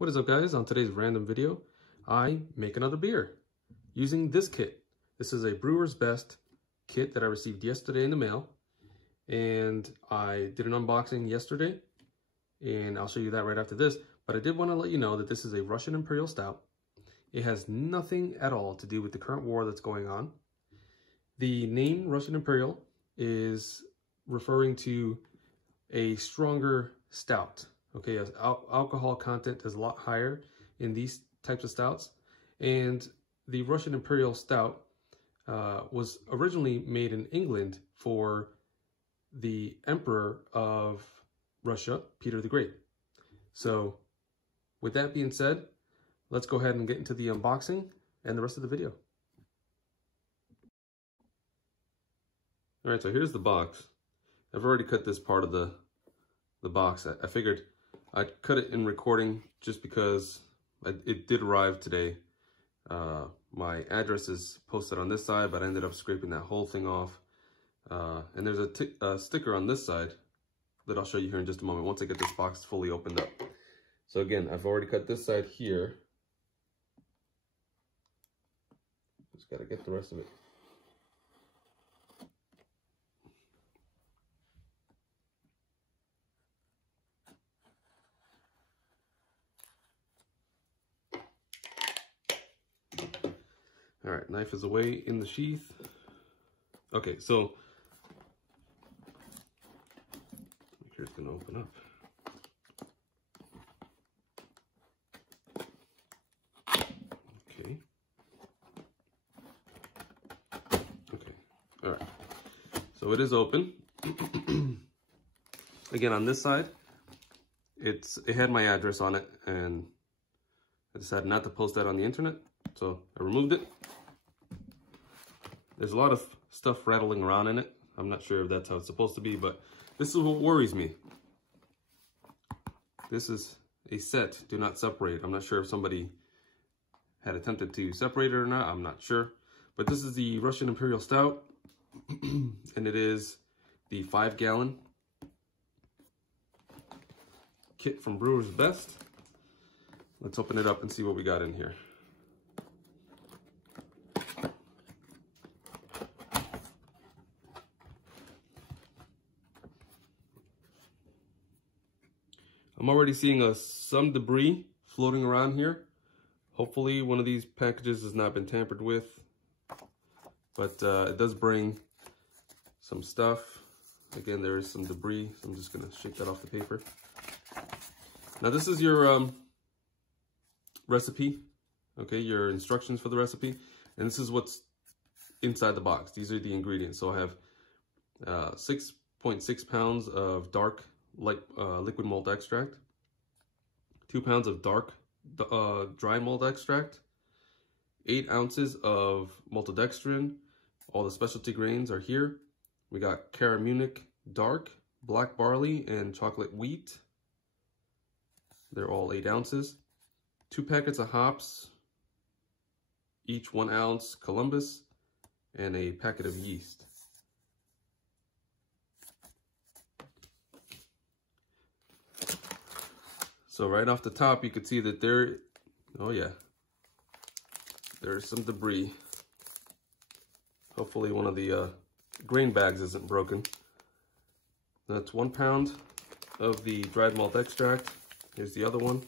What is up, guys? On today's random video, I make another beer using this kit. This is a Brewer's Best kit that I received yesterday in the mail, and I did an unboxing yesterday, and I'll show you that right after this. But I did want to let you know that this is a Russian Imperial Stout. It has nothing at all to do with the current war that's going on. The name Russian Imperial is referring to a stronger stout. Okay, as alcohol content is a lot higher in these types of stouts. And the Russian Imperial Stout was originally made in England for the Emperor of Russia, Peter the Great. So with that being said, let's go ahead and get into the unboxing and the rest of the video. All right, so here's the box. I've already cut this part of the box. I figured I'd cut it in recording just because it did arrive today. My address is posted on this side, but I ended up scraping that whole thing off. And there's a sticker on this side that I'll show you here in just a moment once I get this box fully opened up. So again, I've already cut this side here. Just gotta get the rest of it. All right, knife is away in the sheath. Okay, so make sure it's gonna open up. Okay. Okay. All right. So it is open. Again, on this side, it had my address on it, and I decided not to post that on the internet, so I removed it. There's a lot of stuff rattling around in it. I'm not sure if that's how it's supposed to be, but this is what worries me. This is a set, do not separate. I'm not sure if somebody had attempted to separate it or not. I'm not sure. But this is the Russian Imperial Stout, and it is the 5-gallon kit from Brewer's Best. Let's open it up and see what we got in here. I'm already seeing some debris floating around here. Hopefully one of these packages has not been tampered with, but it does bring some stuff. Again, there is some debris, so I'm just gonna shake that off the paper. Now this is your recipe, okay, your instructions for the recipe, and this is what's inside the box. These are the ingredients. So I have 6.6 pounds of dark liquid malt extract, 2 pounds of dark dry malt extract, 8 ounces of maltodextrin. All the specialty grains are here. We got Caramunic dark, black barley, and chocolate wheat. They're all 8 ounces. 2 packets of hops, each 1 ounce Columbus, and a packet of yeast. So right off the top, you could see that oh yeah, there's some debris. Hopefully one of the grain bags isn't broken. That's 1 pound of the dried malt extract. Here's the other one.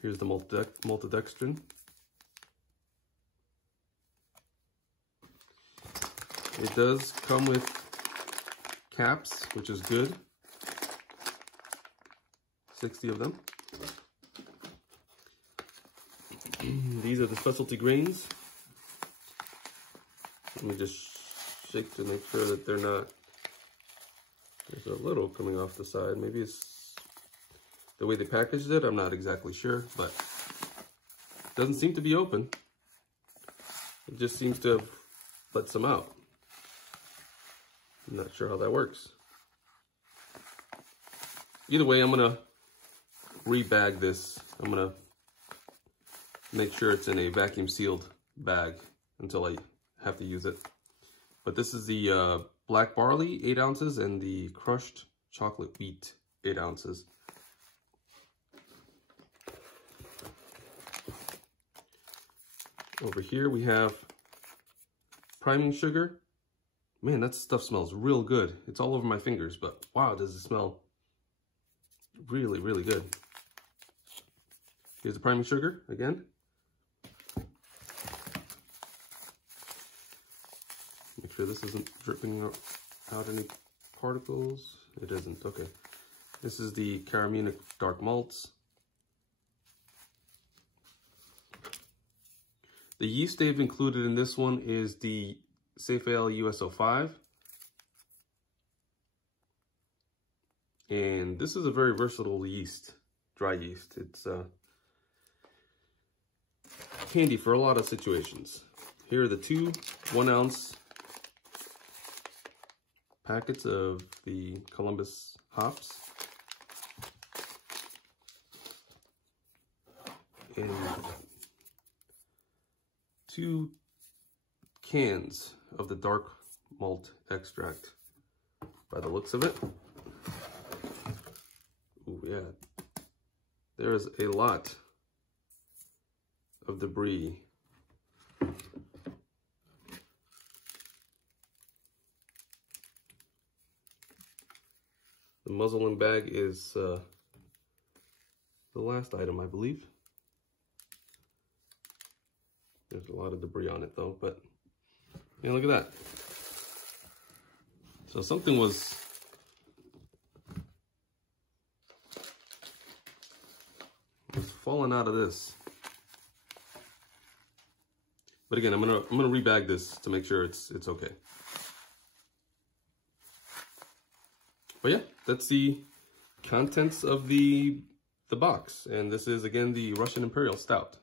Here's the maltodextrin. It does come with caps, which is good. 60 of them. These are the specialty grains. Let me just shake to make sure that they're not. There's a little coming off the side. Maybe it's the way they packaged it. I'm not exactly sure, but it doesn't seem to be open. It just seems to have let some out. I'm not sure how that works. Either way, I'm gonna rebag this. I'm gonna make sure it's in a vacuum sealed bag until I have to use it. But this is the black barley, 8 ounces, and the crushed chocolate wheat, 8 ounces. Over here we have priming sugar. Man, that stuff smells real good. It's all over my fingers, but wow, does it smell really, really good. Here's the priming sugar again. Make sure this isn't dripping out any particles. It isn't, okay. This is the Caramionic dark malts. The yeast they've included in this one is the Safe Ale US-05. And this is a very versatile yeast, dry yeast. It's handy for a lot of situations. Here are the 2 1-ounce packets of the Columbus hops. And 2 cans of the dark malt extract by the looks of it. Ooh, yeah. There's a lot of debris. The muslin bag is the last item, I believe. There's a lot of debris on it though, but yeah, look at that. So something was falling out of this. But again, I'm gonna rebag this to make sure it's okay. But yeah, that's the contents of the box, and this is again the Russian Imperial Stout.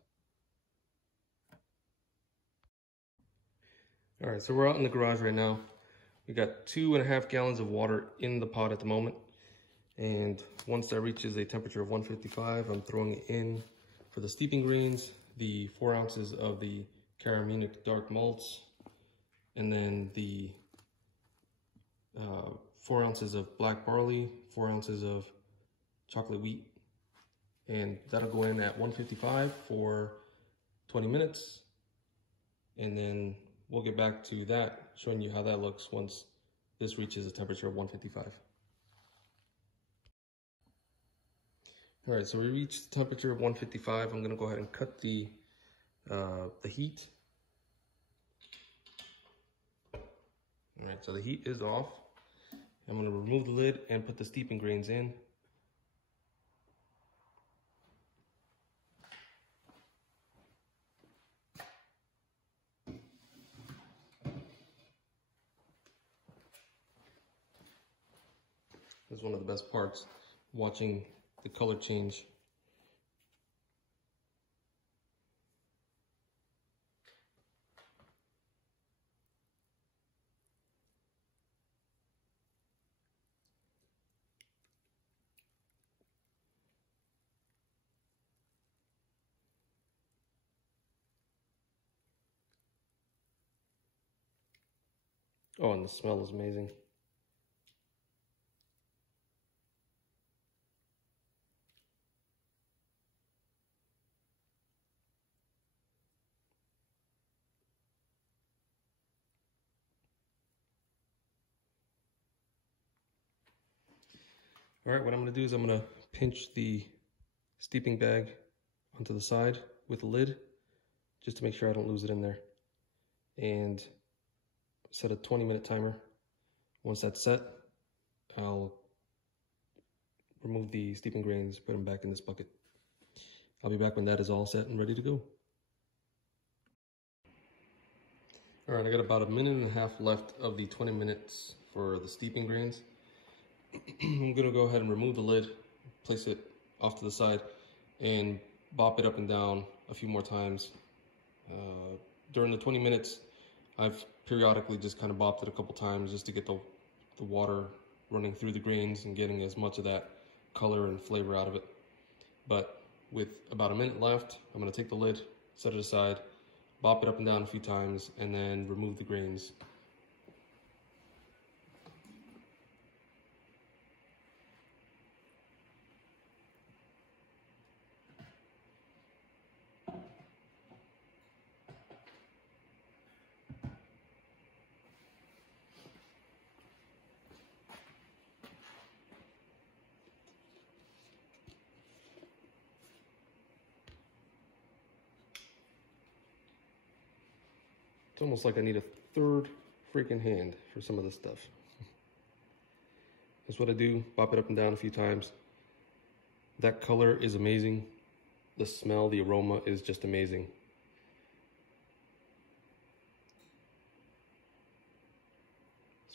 All right, so we're out in the garage right now. We got 2.5 gallons of water in the pot at the moment. And once that reaches a temperature of 155, I'm throwing it in for the steeping grains, the 4 ounces of the Caramionic dark malts, and then the 4 ounces of black barley, 4 ounces of chocolate wheat. And that'll go in at 155 for 20 minutes. And then we'll get back to that, showing you how that looks once this reaches a temperature of 155. All right, so we reached the temperature of 155. I'm gonna go ahead and cut the heat. All right, so the heat is off. I'm gonna remove the lid and put the steeping grains in. That's one of the best parts, watching the color change. Oh, and the smell is amazing. All right, what I'm gonna do is I'm gonna pinch the steeping bag onto the side with the lid, just to make sure I don't lose it in there. And set a 20-minute timer. Once that's set, I'll remove the steeping grains, put them back in this bucket. I'll be back when that is all set and ready to go. All right, I got about 1.5 minutes left of the 20 minutes for the steeping grains. I'm gonna go ahead and remove the lid, place it off to the side, and bop it up and down a few more times. During the 20 minutes, I've periodically just kind of bopped it a couple times just to get the water running through the grains and getting as much of that color and flavor out of it. But with about 1 minute left, I'm gonna take the lid, set it aside, bop it up and down a few times, and then remove the grains. It's almost like I need a third freaking hand for some of this stuff. That's what I do, pop it up and down a few times. That color is amazing. The smell, the aroma is just amazing.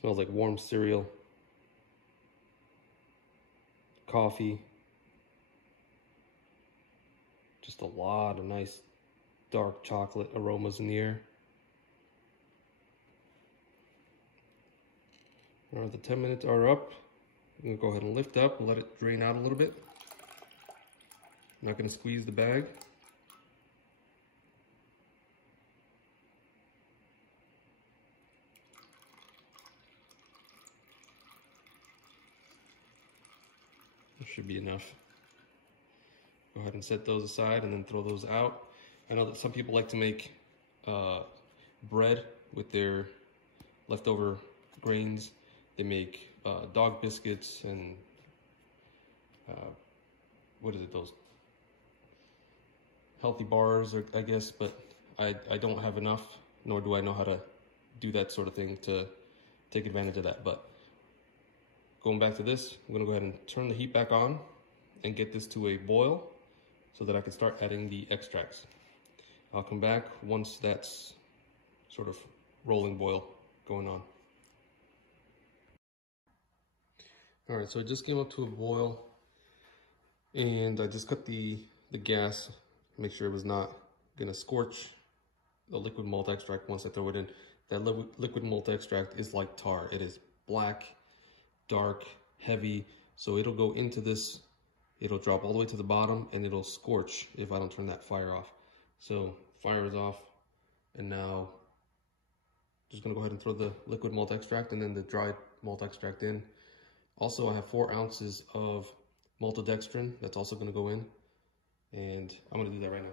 Smells like warm cereal, coffee. Just a lot of nice dark chocolate aromas in the air. All right, the 10 minutes are up. I'm gonna go ahead and lift up and let it drain out a little bit. I'm not gonna squeeze the bag. That should be enough. Go ahead and set those aside and then throw those out. I know that some people like to make bread with their leftover grains. They make dog biscuits and what is it, those healthy bars, or I guess, but I don't have enough, nor do I know how to do that sort of thing to take advantage of that. But going back to this, I'm gonna go ahead and turn the heat back on and get this to a boil so that I can start adding the extracts. I'll come back once that's sort of rolling boil going on. All right, so it just came up to a boil, and I just cut the gas, make sure it was not gonna scorch the liquid malt extract once I throw it in. That liquid malt extract is like tar. It is black, dark, heavy, so it'll go into this, it'll drop all the way to the bottom, and it'll scorch if I don't turn that fire off. So fire is off, and now just gonna go ahead and throw the liquid malt extract and then the dried malt extract in. Also, I have 4 ounces of maltodextrin that's also gonna go in, and I'm gonna do that right now.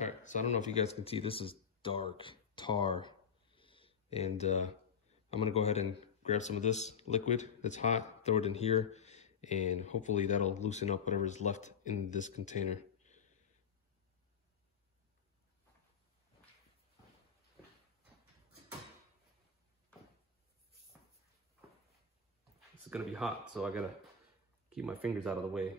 All right, so I don't know if you guys can see, this is dark tar. And I'm gonna go ahead and grab some of this liquid that's hot, throw it in here, and hopefully that'll loosen up whatever's left in this container. This is gonna be hot, so I gotta keep my fingers out of the way.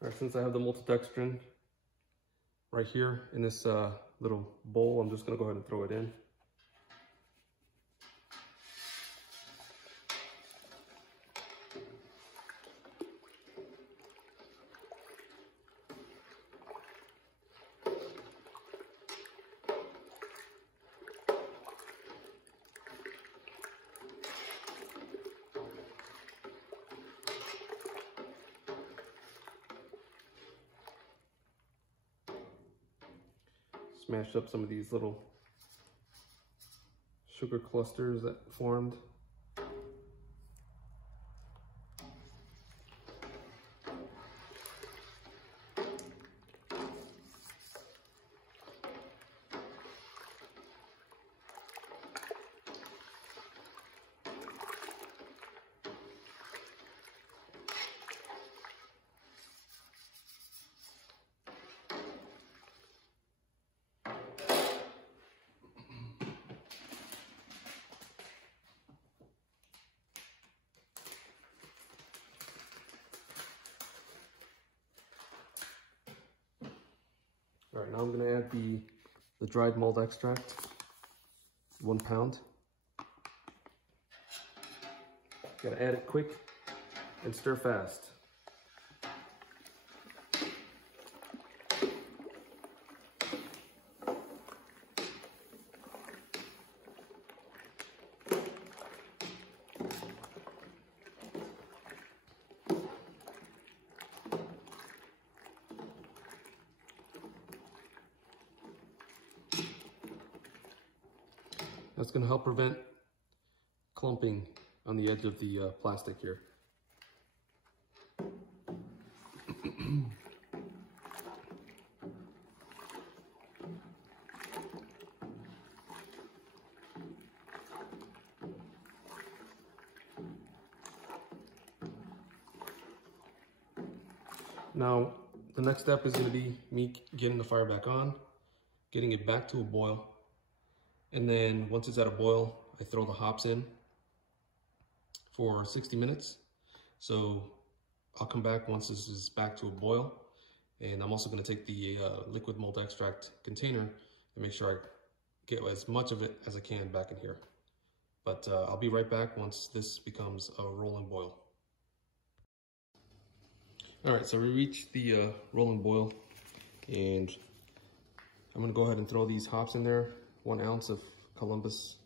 All right, since I have the maltodextrin right here in this little bowl, I'm just gonna go ahead and throw it in. smashed up some of these little sugar clusters that formed. All right, now I'm gonna add the dried malt extract, 1 pound. Gotta add it quick and stir fast. That's going to help prevent clumping on the edge of the plastic here. Now, the next step is going to be me getting the fire back on, getting it back to a boil. And then once it's at a boil, I throw the hops in for 60 minutes. So I'll come back once this is back to a boil. And I'm also going to take the liquid malt extract container and make sure I get as much of it as I can back in here. But I'll be right back once this becomes a rolling boil. All right, so we reached the rolling boil, and I'm going to go ahead and throw these hops in there. 1 ounce of Columbus,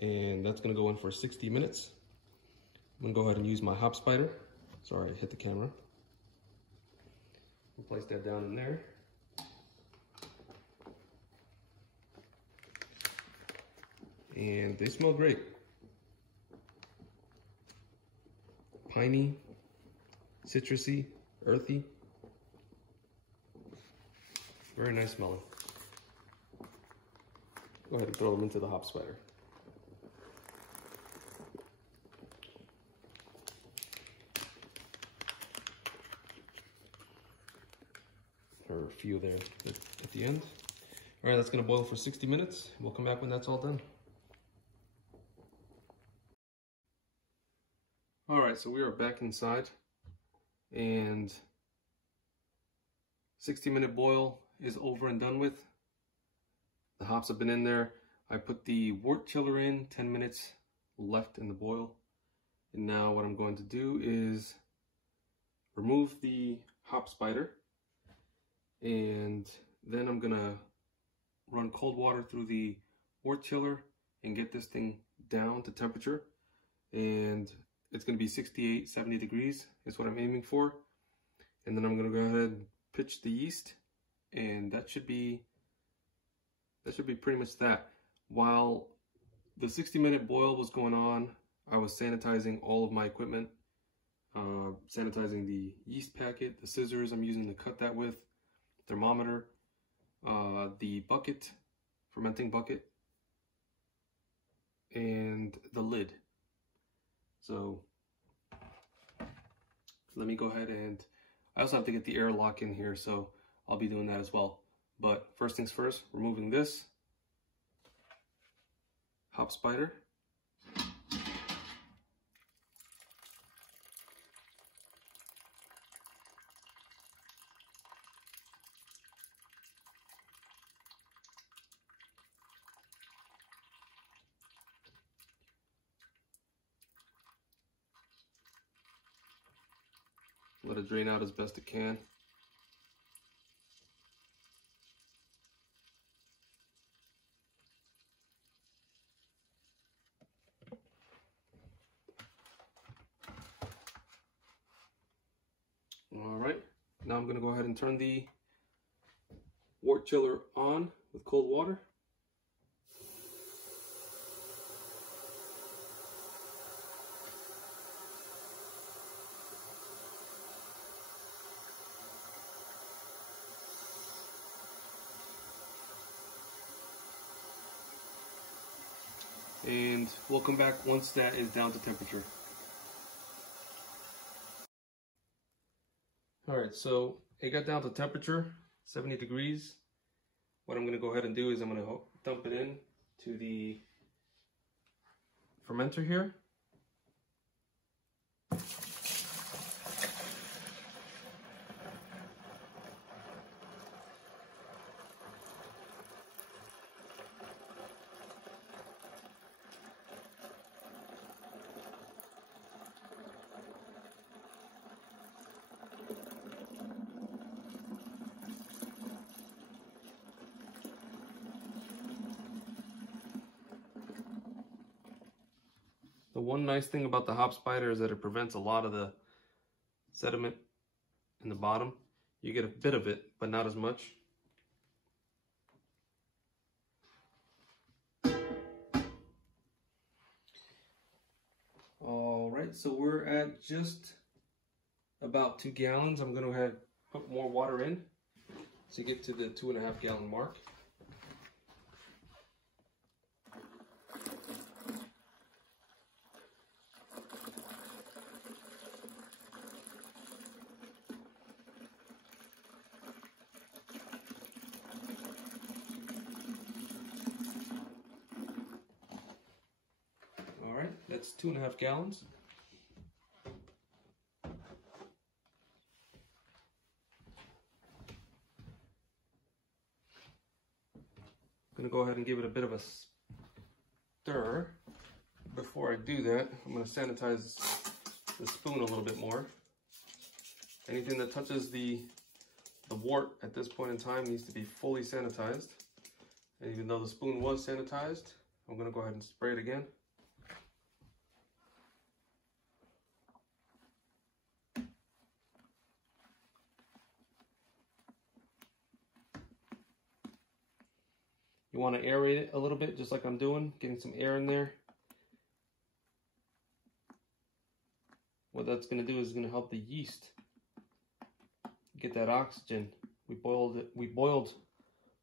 and that's going to go in for 60 minutes. I'm going to go ahead and use my hop spider. Sorry, I hit the camera. I'll place that down in there. And they smell great. Piney, citrusy, earthy. Very nice smelling. Go ahead and throw them into the hop spider. Or a few there at the end. All right, that's gonna boil for 60 minutes. We'll come back when that's all done. All right, so we are back inside, and 60-minute boil is over and done with. The hops have been in there. I put the wort chiller in, 10 minutes left in the boil. And now what I'm going to do is remove the hop spider, and then I'm gonna run cold water through the wort chiller and get this thing down to temperature. And it's gonna be 68, 70 degrees is what I'm aiming for. And then I'm gonna go ahead and pitch the yeast, and that should be pretty much that. While the 60-minute boil was going on, I was sanitizing all of my equipment, sanitizing the yeast packet, the scissors I'm using to cut that with, thermometer, the bucket, fermenting bucket, and the lid. So let me go ahead, and I also have to get the airlock in here, so I'll be doing that as well. But first things first, removing this hop spider. Let it drain out as best it can. All right, now I'm gonna go ahead and turn the wort chiller on with cold water. And we'll come back once that is down to temperature. Alright, so it got down to temperature, 70 degrees. What I'm going to go ahead and do is I'm going to dump it in to the fermenter here. The one nice thing about the hop spider is that it prevents a lot of the sediment in the bottom. You get a bit of it, but not as much. All right, so we're at just about 2 gallons. I'm gonna go ahead and put more water in to get to the 2.5 gallon mark. That's 2.5 gallons. I'm going to go ahead and give it a bit of a stir. Before I do that, I'm going to sanitize the spoon a little bit more. Anything that touches the wort at this point in time needs to be fully sanitized. And even though the spoon was sanitized, I'm going to go ahead and spray it again. You want to aerate it a little bit, just like I'm doing, getting some air in there. What that's going to do is going to help the yeast get that oxygen. We boiled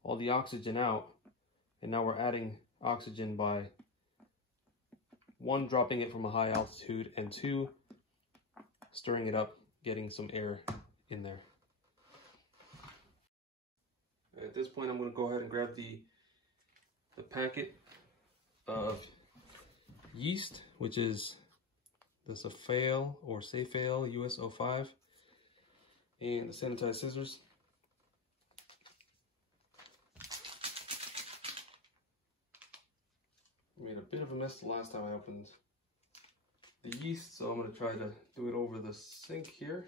all the oxygen out, and now we're adding oxygen by 1, dropping it from a high altitude, and 2, stirring it up, getting some air in there. At this point, I'm going to go ahead and grab the packet of yeast, which is the Safale or Safale US 05, and the sanitized scissors. I made a bit of a mess the last time I opened the yeast, so I'm going to try to do it over the sink here.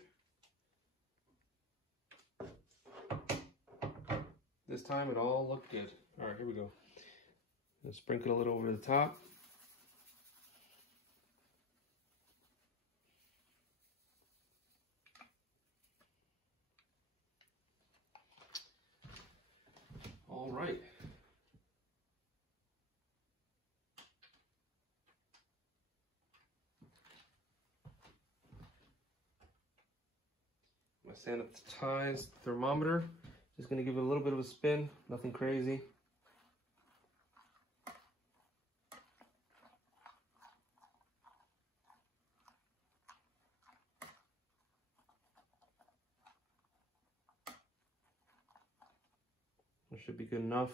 This time it all looked good. All right, here we go. Let's sprinkle a little over the top. All right. My sanitized thermometer, just going to give it a little bit of a spin, nothing crazy. That should be good enough.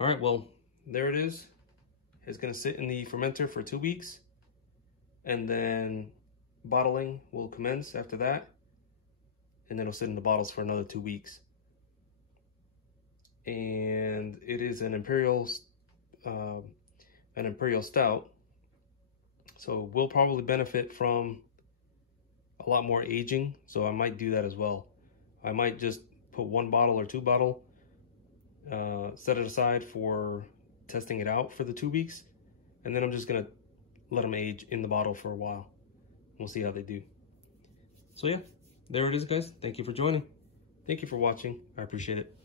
All right, well, there it is. It's going to sit in the fermenter for 2 weeks, and then bottling will commence after that, and then it'll sit in the bottles for another 2 weeks. And it is an Imperial Stout, so we'll probably benefit from a lot more aging, so I might do that as well. I might just put 1 bottle or 2 bottle, set it aside for testing it out for the 2 weeks, and then I'm just gonna let them age in the bottle for a while. We'll see how they do. So yeah, there it is, guys. Thank you for joining. Thank you for watching. I appreciate it.